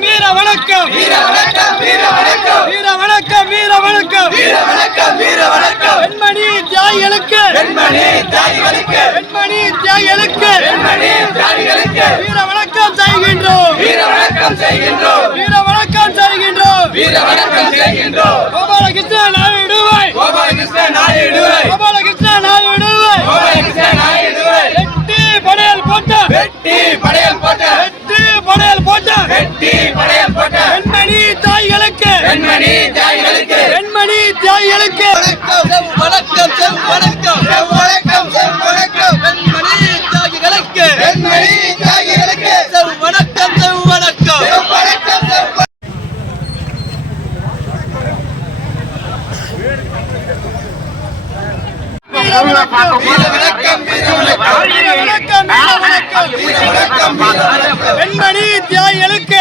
வணக்கம் வீர வணக்கம் வீர வணக்கம் வீர வணக்கம் வீர வணக்கம் வீர வணக்கம் வீர வணக்கம் வீர வணக்கம் பெண்மணி தியாகிகளுக்கு பெண்மணி தியாகிகளுக்கு பெண்மணி தியாகிகளுக்கு பெண்மணி தியாகிகளுக்கு வீர வணக்கம் செய்கின்றோம் வீர வணக்கம் செய்கின்றோம் வீர வணக்கம் செய்கின்றோம் வீர வணக்கம் செய்கின்றோம் கோபாலகிருஷ்ண நாயுடுவை கோபாலகிருஷ்ண நாயுடுவை கோபாலகிருஷ்ண நாயுடுவை கோபாலகிருஷ்ண நாயுடுவை வெட்டி படையல் போட்ட வெட்டி படையல் போட்ட வெட்டி படையல் போட்ட வெட்டி படையல் போட்ட பெண்மணி தாய்களுக்கு பெண்மணி தாய்களுக்கு பெண்மணி தாய்களுக்கு வணக்கம் வணக்கம் வணக்கம் வணக்கம் பெண்மணி தாய்களுக்கு பெண்மணி தாய்களுக்கு வணக்கம் வணக்கம் வணக்கம் பெண்மணி தியாகிகளுக்கு